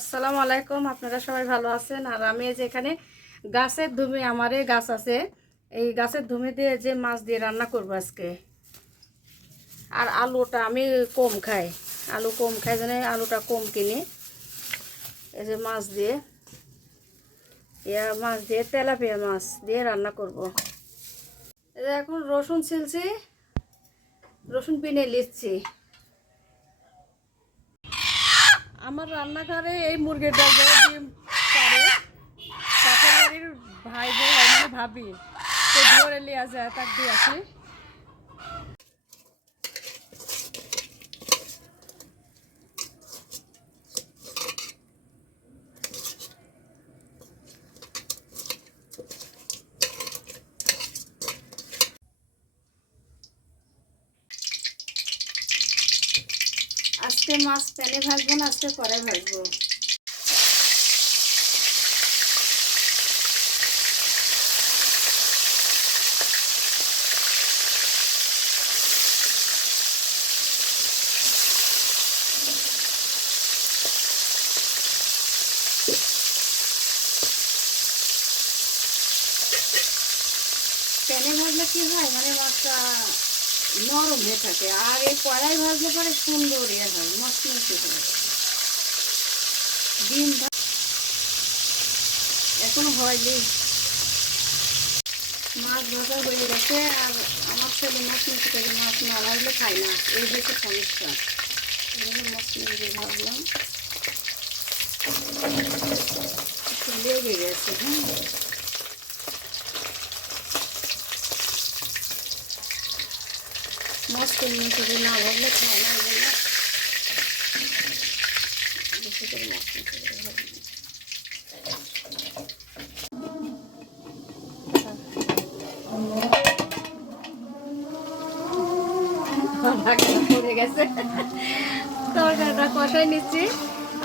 আসসালামু আলাইকুম। আপনারা সবাই ভালো আছেন? আর আমি এই যে এখানে গাছের ধুমি, আমার এই গাছ আছে, এই গাছের ধুমি দিয়ে যে মাছ দিয়ে রান্না করবো আজকে। আর আলুটা আমি কম খাই, আলু কম খাই জন্য আলুটা কম কিনি। এই যে মাছ দিয়ে তেলাপিয়া মাছ দিয়ে রান্না করব। এই যে এখন রসুন ছিলছি, রসুন পিনে নিচ্ছি। আমার রান্নাঘরে এই মুরগির ডাল ডিম পারে পাশের বাড়ির ভাই বউ মানে ভাবি তো ধরে লিয়া যায়, তাক দিয়ে আসি। আজকে মাছ প্যানে ভাজবো না, আজকে কড়াই ভাজবো। প্যানে ভাজলে কি হয়, মানে মাছটা নরম হয়ে থাকে, আর এই কড়াই ভাজলে পরে সুন্দর হয়, মচমচে হয়। ডিম এখনো হয়নি, মাছ ভাজা হয়ে গেছে। আর আমার ছেলে মচমচে করে মাছ না ভাজলে খাই না, এই হচ্ছে সমস্যা। মচমচে ভাজলাম, একটু লেগে গেছে। মাছ করে না ভাজলে খায় না, বেশি করে মাছ পড়ে গেছে। তরকারিটা কষাই নিচ্ছি,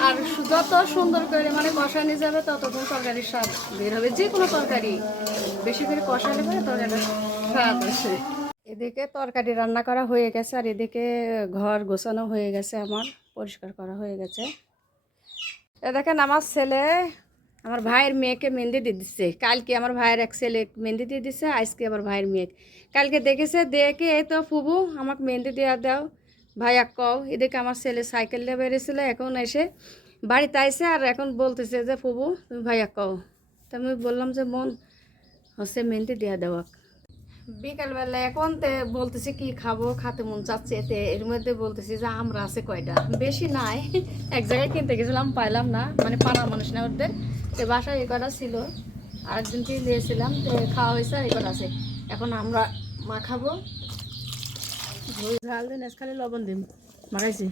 আর যত সুন্দর করে মানে কষানি যাবে ততক্ষণ তরকারির স্বাদ বের হবে। যে কোনো তরকারি বেশি করে কষালে পরে তরকারিটা স্বাদ আসে। এদিকে তরকারি রান্না করা হয়ে গেছে, আর এদিকে ঘর গোছানো হয়ে গেছে, আমার পরিষ্কার করা হয়ে গেছে। এ দেখেন আমার ছেলে আমার ভাইয়ের মেয়েকে মেহেন্দি দিয়ে দিচ্ছে। কালকে আমার ভাইয়ের এক ছেলে মেহেন্দি দিয়ে দিচ্ছে, আজকে আমার ভাইয়ের মেয়ে কালকে দেখেছে, দেখে এই তো ফুবু আমাকে মেহেন্দি দেওয়া দাও ভাইয়া কও। এদিকে আমার ছেলে সাইকেল নিয়ে বেরিয়েছিল, এখন এসে বাড়িতে আইসে আর এখন বলতেছে যে ফুবু তুমি ভাইয়া কও। তা আমি বললাম যে মন হচ্ছে মেহেন্দি দেওয়া দেওয়া। বিকালবেলা এখন বলতেছি কি খাবো, খাতে মন চাচ্ছে, এতে এর মধ্যে বলতেছি যে আমরা আছে কয়টা, বেশি নাই। এক জায়গায় কিনতে গেছিলাম, পাইলাম না, মানে পাড়া মানুষ না ওদের, তো বাসায় এই কটা ছিল, আরেকদিন কিনে দিয়েছিলাম, তো খাওয়া হয়েছে আর এই কটা আছে। এখন আমরা মাখাবো, ঝাল দিন খালি লবণ দিন মাখাইছি।